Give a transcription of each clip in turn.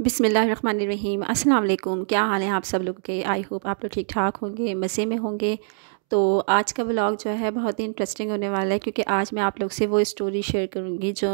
बिस्मिल्लाहिर्रहमानिर्रहीम। अस्सलाम वालेकुम। क्या हाल है आप सब लोगों के? आई होप आप लोग ठीक ठाक होंगे, मज़े में होंगे। तो आज का व्लॉग जो है बहुत ही इंटरेस्टिंग होने वाला है, क्योंकि आज मैं आप लोग से वो स्टोरी शेयर करूँगी जो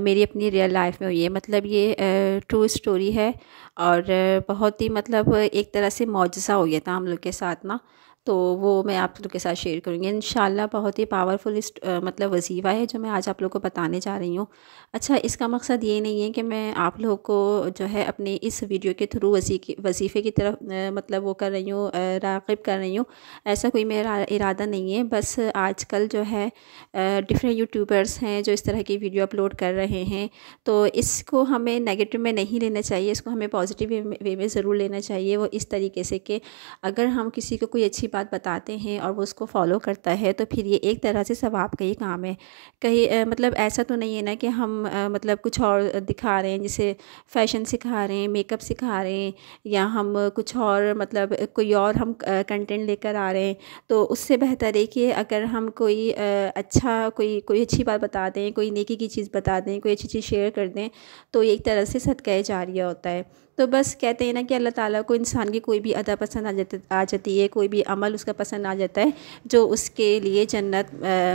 मेरी अपनी रियल लाइफ में हुई है। मतलब ये ट्रू स्टोरी है और बहुत ही मतलब एक तरह से मौजज़ा हो गया था हम लोग के साथ ना। तो वो मैं आप लोग के साथ शेयर करूँगी इंशाल्लाह। बहुत ही पावरफुल मतलब वजीफ़ा है जो मैं आज आप लोग को बताने जा रही हूँ। अच्छा, इसका मकसद ये नहीं है कि मैं आप लोग को जो है अपने इस वीडियो के थ्रू वजीफ़े की तरफ मतलब वो कर रही हूँ, राग़िब कर रही हूँ। ऐसा कोई मेरा इरादा नहीं है। बस आजकल जो है डिफरेंट यूट्यूबर्स हैं जो इस तरह की वीडियो अपलोड कर रहे हैं, तो इसको हमें नेगेटिव में नहीं लेना चाहिए, इसको हमें पॉजिटिव वे में ज़रूर लेना चाहिए। वो इस तरीके से कि अगर हम किसी को कोई अच्छी बात बताते हैं और वो उसको फॉलो करता है, तो फिर ये एक तरह से सवाब का ही काम है। कहीं मतलब ऐसा तो नहीं है ना कि हम मतलब कुछ और दिखा रहे हैं, जैसे फ़ैशन सिखा रहे हैं, मेकअप सिखा रहे हैं, या हम कुछ और मतलब कोई और हम कंटेंट लेकर आ रहे हैं। तो उससे बेहतर है कि अगर हम कोई अच्छा कोई कोई अच्छी बात बता दें, कोई नेकी की चीज़ बता दें, कोई अच्छी चीज़ शेयर कर दें, तो ये एक तरह से सदक़ा जारिया होता है। तो बस कहते हैं ना कि अल्लाह ताला को इंसान की कोई भी अदा पसंद आ जाती है, कोई भी अमल उसका पसंद आ जाता है, जो उसके लिए जन्नत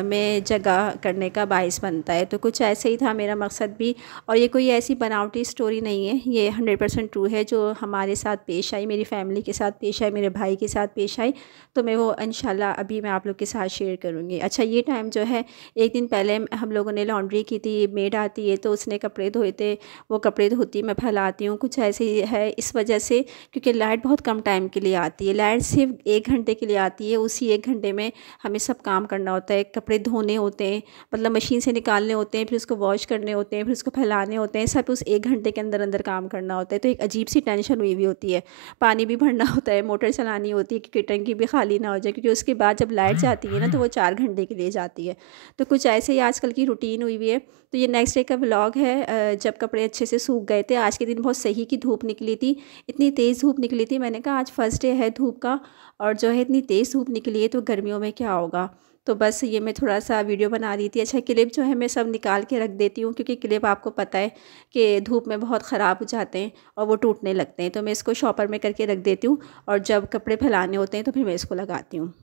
में जगह करने का बाइस बनता है। तो कुछ ऐसे ही था मेरा मकसद भी। और ये कोई ऐसी बनावटी स्टोरी नहीं है, ये 100% ट्रू है जो हमारे साथ पेश आई, मेरी फैमिली के साथ पेश आई, मेरे भाई के साथ पेश आई। तो मैं वो इंशाल्लाह अभी मैं आप लोग के साथ शेयर करूँगी। अच्छा, ये टाइम जो है, एक दिन पहले हम लोगों ने लॉन्ड्री की थी, मेड आती है तो उसने कपड़े धोए थे, वो कपड़े धोती मैं फैलाती हूँ। कुछ ऐसे ही है इस वजह से, क्योंकि लाइट बहुत कम टाइम के लिए आती है, लाइट सिर्फ 1 घंटे के लिए आती है। उसी 1 घंटे में हमें सब काम करना होता है, कपड़े धोने होते हैं, मतलब मशीन से निकालने होते हैं, फिर उसको वॉश करने होते हैं, फिर उसको फैलाने होते हैं, सब उस 1 घंटे के अंदर अंदर काम करना होता है। तो एक अजीब सी टेंशन हुई हुई होती है। पानी भी भरना होता है, मोटर चलानी होती है कि टंकी भी खाली ना हो जाए, क्योंकि उसके बाद जब लाइट जाती है ना तो वो 4 घंटे के लिए जाती है। तो कुछ ऐसे ही आजकल की रूटीन हुई हुई है। तो ये नेक्स्ट डे का व्लॉग है, जब कपड़े अच्छे से सूख गए थे। आज के दिन बहुत सही की धूप निकली थी, इतनी तेज़ धूप निकली थी। मैंने कहा आज फर्स्ट डे है धूप का, और जो है इतनी तेज़ धूप निकली है तो गर्मियों में क्या होगा। तो बस ये मैं थोड़ा-सा वीडियो बना रही थी। अच्छा, क्लिप जो है मैं सब निकाल के रख देती हूँ, क्योंकि क्लिप आपको पता है कि धूप में बहुत ख़राब हो जाते हैं और वो टूटने लगते हैं। तो मैं इसको शॉपर में करके रख देती हूँ, और जब कपड़े फैलाने होते हैं तो फिर मैं इसको लगाती हूँ।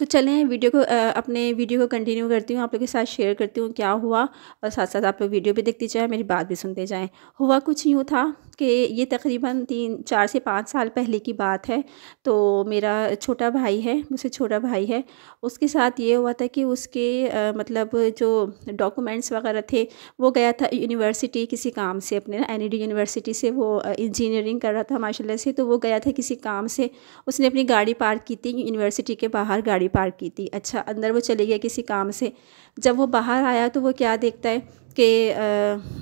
तो चलें वीडियो को अपने वीडियो को कंटिन्यू करती हूँ, आप लोगों के साथ शेयर करती हूँ क्या हुआ, और साथ साथ आप लोग वीडियो भी देखते जाएँ, मेरी बात भी सुनते जाएँ। हुआ कुछ यूँ था कि ये तकरीबन 3 4 से 5 साल पहले की बात है। तो मेरा छोटा भाई है, मुझसे छोटा भाई है, उसके साथ ये हुआ था कि उसके मतलब जो डॉक्यूमेंट्स वगैरह थे, वो गया था यूनिवर्सिटी किसी काम से, अपने ना एनईडी यूनिवर्सिटी से वो इंजीनियरिंग कर रहा था माशाल्लाह से। तो वो गया था किसी काम से, उसने अपनी गाड़ी पार्क की थी यूनिवर्सिटी के बाहर, गाड़ी पार्क की थी। अच्छा, अंदर वो चले गया किसी काम से। जब वो बाहर आया तो वो क्या देखता है कि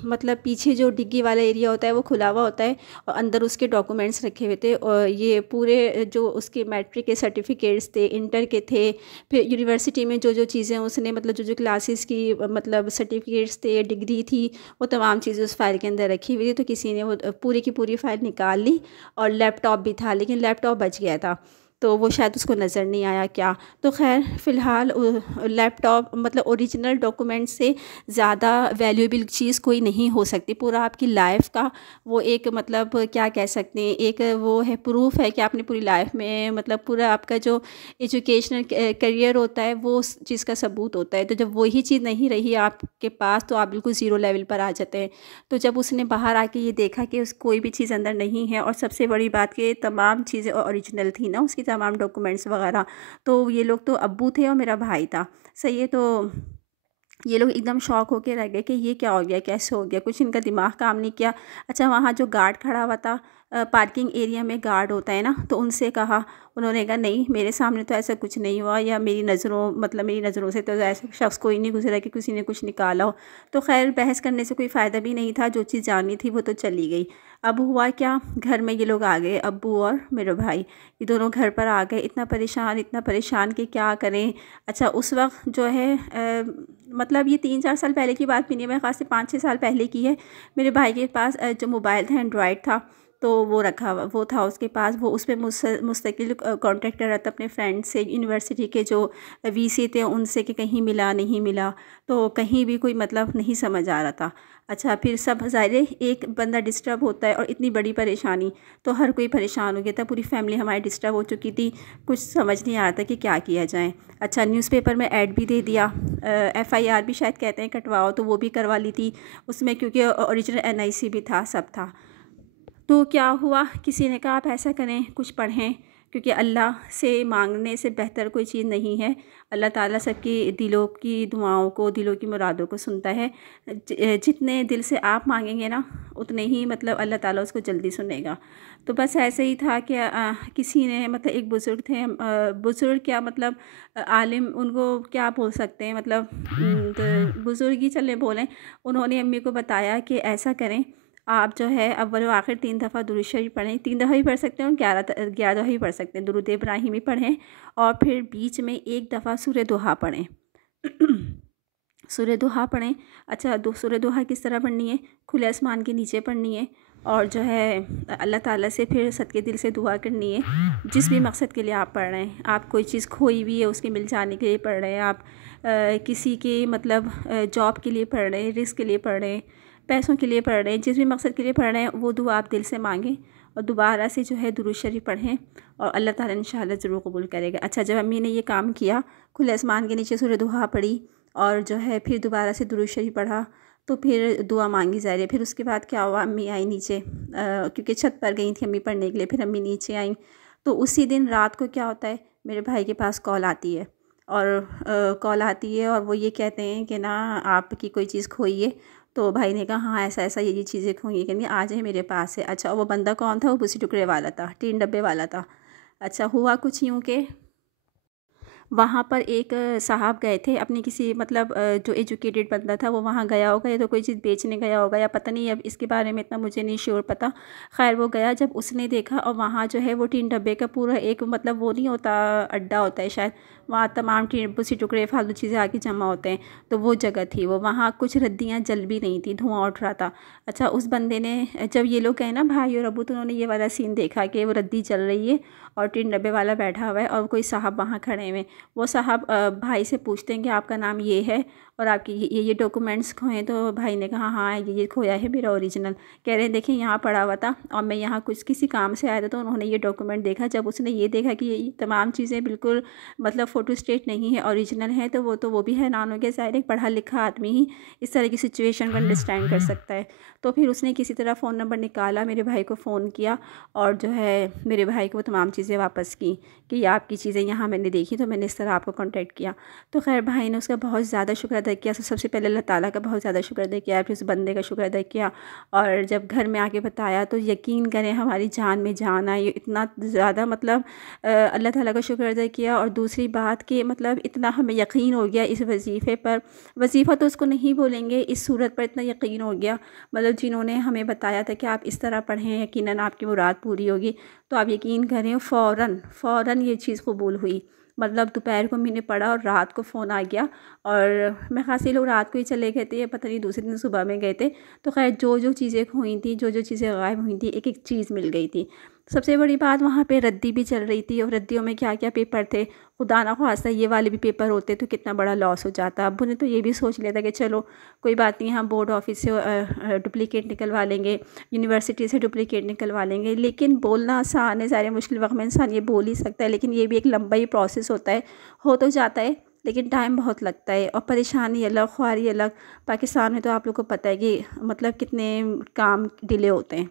मतलब पीछे जो डिग्गी वाला एरिया होता है वो खुला हुआ होता है, और अंदर उसके डॉक्यूमेंट्स रखे हुए थे, और ये पूरे जो उसके मैट्रिक के सर्टिफिकेट्स थे, इंटर के थे, फिर यूनिवर्सिटी में जो जो चीज़ें उसने मतलब जो जो क्लासेस की मतलब सर्टिफिकेट्स थे, डिग्री थी, वो तमाम चीज़ें उस फाइल के अंदर रखी हुई थी। तो किसी ने वो पूरी की पूरी फाइल निकाल ली, और लैपटॉप भी था, लेकिन लैपटॉप बच गया था, तो वो शायद उसको नज़र नहीं आया क्या। तो ख़ैर फ़िलहाल लैपटॉप मतलब ओरिजिनल डॉक्यूमेंट से ज़्यादा वैल्यूएबल चीज़ कोई नहीं हो सकती। पूरा आपकी लाइफ का वो एक मतलब क्या कह सकते हैं, एक वो है, प्रूफ है कि आपने पूरी लाइफ में मतलब पूरा आपका जो एजुकेशनल करियर होता है वो उस चीज़ का सबूत होता है। तो जब वही चीज़ नहीं रही आपके पास, तो आप बिल्कुल ज़ीरो लेवल पर आ जाते हैं। तो जब उसने बाहर आके ये देखा कि उस कोई भी चीज़ अंदर नहीं है, और सबसे बड़ी बात कि तमाम चीज़ें ओरिजिनल थी ना, उसकी तमाम डॉक्यूमेंट्स वगैरह, तो ये लोग तो अब्बू थे और मेरा भाई था, सही है। तो ये लोग एकदम शॉक होके रह गए कि ये क्या हो गया, कैसे हो गया, कुछ इनका दिमाग काम नहीं किया। अच्छा, वहाँ जो गार्ड खड़ा हुआ था, पार्किंग एरिया में गार्ड होता है ना, तो उनसे कहा, उन्होंने कहा नहीं, मेरे सामने तो ऐसा कुछ नहीं हुआ, या मेरी नज़रों मतलब मेरी नज़रों से तो ऐसा शख्स कोई नहीं गुजरा कि किसी ने कुछ निकाला हो। तो खैर बहस करने से कोई फ़ायदा भी नहीं था, जो चीज़ जाननी थी वो तो चली गई। अब हुआ क्या, घर में ये लोग आ गए, अब्बू और मेरे भाई, ये दोनों घर पर आ गए, इतना परेशान कि क्या करें। अच्छा, उस वक्त जो है मतलब ये 3 4 साल पहले की बात भी नहीं है, मेरे ख़ास से 5 6 साल पहले की है। मेरे भाई के पास जो मोबाइल था एंड्रॉयड था, तो वो रखा हुआ वो था उसके पास, वो उस पे मुस्तकिल कांटेक्ट कर रहा था अपने फ्रेंड से, यूनिवर्सिटी के जो वीसी थे उनसे, कि कहीं मिला नहीं मिला, तो कहीं भी कोई मतलब नहीं समझ आ रहा था। अच्छा, फिर सब ज़ाहिर है एक बंदा डिस्टर्ब होता है और इतनी बड़ी परेशानी, तो हर कोई परेशान हो गया था, पूरी फैमिली हमारी डिस्टर्ब हो चुकी थी, कुछ समझ नहीं आ रहा था कि क्या किया जाए। अच्छा, न्यूज़पेपर में ऐड भी दे दिया, एफआईआर भी शायद कहते हैं कटवाओ, तो वो भी करवा ली थी उसमें, क्योंकि ओरिजिनल एनआईसी भी था, सब था। तो क्या हुआ, किसी ने कहा आप ऐसा करें, कुछ पढ़ें, क्योंकि अल्लाह से मांगने से बेहतर कोई चीज़ नहीं है। अल्लाह ताला सबकी दिलों की दुआओं को, दिलों की मुरादों को सुनता है। जितने दिल से आप मांगेंगे ना, उतने ही मतलब अल्लाह ताला उसको जल्दी सुनेगा। तो बस ऐसे ही था कि किसी ने मतलब एक बुज़ुर्ग थे, बुज़ुर्ग क्या मतलब आलिम, उनको क्या बोल सकते हैं, मतलब तो बुज़ुर्ग ही चलें बोलें। उन्होंने अम्मी को बताया कि ऐसा करें, आप जो है अव्वल व आखिर 3 दफ़ा दुरूद शरीफ पढ़ें, 3 दफ़ा भी पढ़ सकते हैं और 11 दफ़ा भी पढ़ सकते हैं, दुरूद इब्राहिमी पढ़ें, और फिर बीच में 1 दफ़ा सूरह दुहा पढ़ें। सूरह दुहा पढ़ें। अच्छा, सूरह दुहा किस तरह पढ़नी है, खुले आसमान के नीचे पढ़नी है, और जो है अल्लाह ताला से फिर सच्चे दिल से दुआ करनी है, जिस भी मकसद के लिए आप पढ़ रहे हैं। आप कोई चीज़ खोई हुई है उसके मिल जाने के लिए पढ़ रहे हैं, आप किसी के मतलब जॉब के लिए पढ़ रहे हैं, रिस्क के लिए पढ़ रहे हैं, पैसों के लिए पढ़ रहे हैं, जिस भी मकसद के लिए पढ़ रहे हैं, वो दुआ आप दिल से मांगें और दोबारा से जो है दुरूद शरीफ पढ़ें, और अल्लाह ताला इंशाअल्लाह ज़रूर कबूल करेगा। अच्छा, जब अम्मी ने ये काम किया, खुले आसमान के नीचे सूरह दुहा पढ़ी, और जो है फिर दोबारा से दुरूद शरीफ पढ़ा, तो फिर दुआ मांगी जा रही है। फिर उसके बाद क्या हुआ, अम्मी आई नीचे, क्योंकि छत पर गई थी अम्मी पढ़ने के लिए, फिर अम्मी नीचे आई। तो उसी दिन रात को क्या होता है, मेरे भाई के पास कॉल आती है, और कॉल आती है और वो ये कहते हैं कि ना आपकी कोई चीज़ खोई है। तो भाई ने कहा हाँ ऐसा ऐसा ये चीज़ें खोई हैं, कहनी आ जाए मेरे पास है। अच्छा, वो बंदा कौन था, वो भूसी टुकड़े वाला था, 3 डब्बे वाला था। अच्छा, हुआ कुछ यूँ कि वहाँ पर एक साहब गए थे अपनी किसी मतलब जो एजुकेटेड बंदा था वो वहाँ गया होगा, या तो कोई चीज़ बेचने गया होगा, या पता नहीं, अब इसके बारे में इतना मुझे नहीं श्योर पता। खैर वो गया, जब उसने देखा, और वहाँ जो है वो टीन डब्बे का पूरा एक मतलब वो नहीं होता, अड्डा होता है शायद, वहाँ तमाम टीन बुसी टुकड़े फालतू चीज़ें आके जमा होते हैं, तो वो जगह थी वो। वहाँ कुछ रद्दियाँ जल भी नहीं थी, धुआं उठ रहा था। अच्छा, उस बंदे ने, जब ये लोग गए ना भाई और अबू, तो उन्होंने ये वाला सीन देखा कि वो रद्दी चल रही है और टीन डब्बे वाला बैठा हुआ है और कोई साहब वहाँ खड़े हुए। वो साहब भाई से पूछते हैं कि आपका नाम ये है और आपकी ये डॉक्यूमेंट्स खोए। तो भाई ने कहा हाँ ये खोया है मेरा ओरिजिनल। कह रहे हैं देखिए यहाँ पड़ा हुआ था और मैं यहाँ कुछ किसी काम से आया था, तो उन्होंने ये डॉक्यूमेंट देखा। जब उसने ये देखा कि ये तमाम चीज़ें बिल्कुल मतलब फ़ोटो स्टेट नहीं है, ओरिजिनल है, तो वो भी हैरान हो गया। ज़ाहिर एक पढ़ा लिखा आदमी ही इस तरह की सिचुएशन को अंडरस्टैंड कर सकता है। तो फिर उसने किसी तरह फ़ोन नंबर निकाला, मेरे भाई को फ़ोन किया, और जो है मेरे भाई को वो तमाम चीज़ें वापस की कि ये आपकी चीज़ें यहाँ मैंने देखी, तो मैंने इस तरह आपको कॉन्टैक्ट किया। तो खैर भाई ने उसका बहुत ज़्यादा शुक्र अदा किया। सबसे पहले अल्लाह ताला का बहुत ज़्यादा शुक्र अदा किया, फिर उस बंदे का शुक्र अदा किया, और जब घर में आके बताया तो यकीन करें हमारी जान में जान आई। इतना ज़्यादा मतलब अल्लाह ताला का शुक्र अदा किया। और दूसरी बात कि मतलब इतना हमें यकीन हो गया इस वजीफ़े पर, वजीफ़ा तो उसको नहीं बोलेंगे, इस सूरत पर इतना यकीन हो गया, मतलब जिन्होंने हमें बताया था कि आप इस तरह पढ़ें यकीनन आपकी मुराद पूरी होगी। तो आप यकीन करें फ़ौरन ये चीज़ कबूल हुई। मतलब दोपहर को मैंने पढ़ा और रात को फ़ोन आ गया, और मैं खास ये लोग रात को ही चले गए थे, पता नहीं दूसरे दिन सुबह में गए थे। तो खैर जो चीज़ें खोई थी, जो चीज़ें गायब हुई थी, एक एक चीज़ मिल गई थी। सबसे बड़ी बात, वहाँ पे रद्दी भी चल रही थी, और रद्दियों में क्या क्या पेपर थे, खुदा ना ख्वास्ता ये वाले भी पेपर होते तो कितना बड़ा लॉस हो जाता। अब्बू ने तो ये भी सोच लिया था कि चलो कोई बात नहीं, हम बोर्ड ऑफिस से डुप्लीकेट निकलवा लेंगे, यूनिवर्सिटी से डुप्लीकेट निकलवा लेंगे। लेकिन बोलना आसान है, ज़ाहिर मुश्किल वक्त में इंसान ये बोल ही सकता है, लेकिन ये भी एक लंबा ही प्रोसेस होता है। हो तो जाता है लेकिन टाइम बहुत लगता है, और परेशानी अलग, ख्वारी अलग। पाकिस्तान में तो आप लोग को पता है कि मतलब कितने काम डिले होते हैं।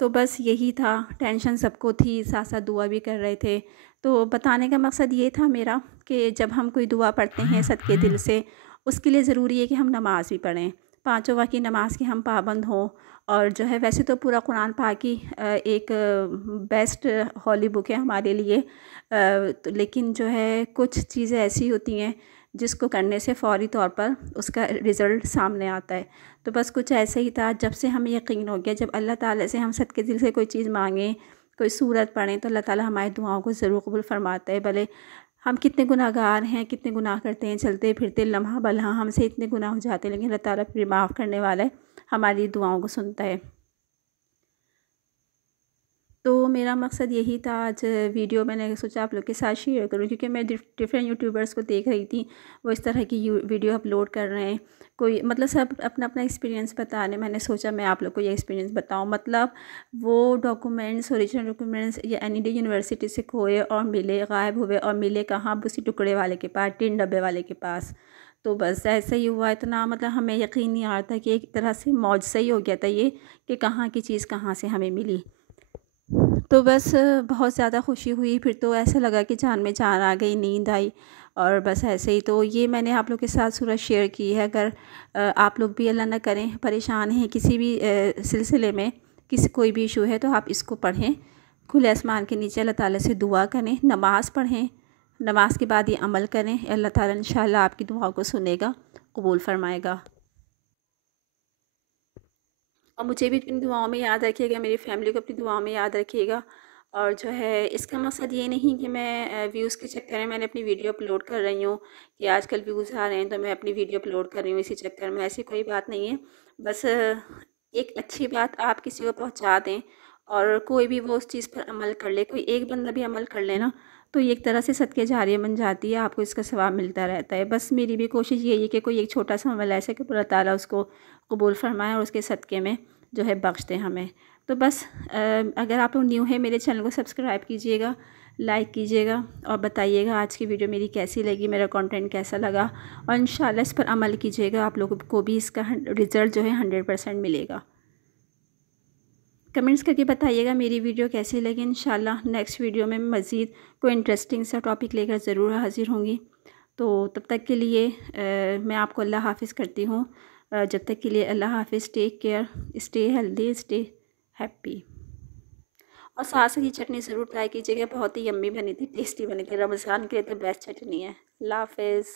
तो बस यही था, टेंशन सबको थी, साथ साथ दुआ भी कर रहे थे। तो बताने का मकसद ये था मेरा कि जब हम कोई दुआ पढ़ते हैं सदके दिल से, उसके लिए ज़रूरी है कि हम नमाज़ भी पढ़ें, पाँचों वक़्त की नमाज के हम पाबंद हों। और जो है वैसे तो पूरा कुरान पाक ही एक बेस्ट हॉली बुक है हमारे लिए, तो लेकिन जो है कुछ चीज़ें ऐसी होती हैं जिसको करने से फ़ौरी तौर पर उसका रिज़ल्ट सामने आता है। तो बस कुछ ऐसे ही था, जब से हमें यकीन हो गया, जब अल्लाह ताला से हम सदके दिल से कोई चीज़ मांगें, कोई सूरत पढ़ें, तो अल्लाह ताला हमारी दुआओं को ज़रूर कबूल फरमाता है। भले हम कितने गुनाहगार हैं, कितने गुनाह करते हैं, चलते फिरते लम्हा बल्हा हमसे इतने गुनाह हो जाते हैं, लेकिन अल्लाह ताला फिर माफ़ करने वाला है, हमारी दुआओं को सुनता है। तो मेरा मकसद यही था, आज वीडियो मैंने सोचा आप लोग के साथ शेयर करूं, क्योंकि मैं डिफरेंट यूट्यूबर्स को देख रही थी, वो इस तरह की वीडियो अपलोड कर रहे हैं। कोई मतलब सब अपना अपना एक्सपीरियंस बता रहे हैं। मैंने सोचा मैं आप लोग को ये एक्सपीरियंस बताऊं। मतलब वो डॉक्यूमेंट्स, ओरिजिनल डॉक्यूमेंट्स ये एनी यूनिवर्सिटी से खोए और मिले, गायब हुए और मिले कहाँ, उसी टुकड़े वाले के पास, टिन डब्बे वाले के पास। तो बस ऐसा ही हुआ। इतना मतलब हमें यकीन नहीं आ रहा था कि एक तरह से मौजज़ा ही हो गया था ये, कि कहाँ की चीज़ कहाँ से हमें मिली। तो बस बहुत ज़्यादा खुशी हुई। फिर तो ऐसा लगा कि जान में जान आ गई, नींद आई। और बस ऐसे ही तो ये मैंने आप लोग के साथ सूरत शेयर की है। अगर आप लोग भी अल्लाह ना करें परेशान हैं किसी भी सिलसिले में, किसी कोई भी इशू है, तो आप इसको पढ़ें। खुले आसमान के नीचे अल्लाह ताला से दुआ करें, नमाज़ पढ़ें, नमाज के बाद ये अमल करें। अल्लाह ताला इंशाल्लाह आपकी दुआओं को सुनेगा, कबूल फरमाएगा। और मुझे भी अपनी दुआओं में याद रखिएगा, मेरी फैमिली को अपनी दुआओं में याद रखिएगा। और जो है इसका मकसद ये नहीं कि मैं व्यूज़ के चक्कर में मैंने अपनी वीडियो अपलोड कर रही हूँ, कि आजकल व्यूज़ आ रहे हैं तो मैं अपनी वीडियो अपलोड कर रही हूँ इसी चक्कर में, ऐसी कोई बात नहीं है। बस एक अच्छी बात आप किसी को पहुँचा दें और कोई भी वो उस चीज़ पर अमल कर ले, कोई एक बंदा भी अमल कर ले ना, तो ये एक तरह से सदके जारिया बन जाती है, आपको इसका सवाब मिलता रहता है। बस मेरी भी कोशिश यही है कि कोई एक छोटा सा अमल ऐसा कि अल्लाह ताला उसको कबूल फरमाए और उसके सदक़े में जो है बख्श दें हमें। तो बस अगर आप लोग न्यू हैं मेरे चैनल को सब्सक्राइब कीजिएगा, लाइक कीजिएगा और बताइएगा आज की वीडियो मेरी कैसी लगी, मेरा कंटेंट कैसा लगा। और इंशाल्लाह इस पर अमल कीजिएगा, आप लोगों को भी इसका रिज़ल्ट जो है 100% मिलेगा। कमेंट्स करके बताइएगा मेरी वीडियो कैसी लगी। इंशाल्लाह नेक्स्ट वीडियो में मज़ीद कोई इंटरेस्टिंग सा टॉपिक लेकर ज़रूर हाज़िर होंगी। तो तब तक के लिए मैं आपको अल्लाह हाफ़िज़ करती हूँ। जब तक के लिए अल्लाह हाफ़िज़, take care, stay healthy, stay happy. और साथ साथ ये चटनी ज़रूर ट्राई कीजिएगा, बहुत ही यम्मी बनी थी, टेस्टी बनी थी। रमज़ान के लिए तो बेस्ट चटनी है। अल्लाह हाफ़िज़।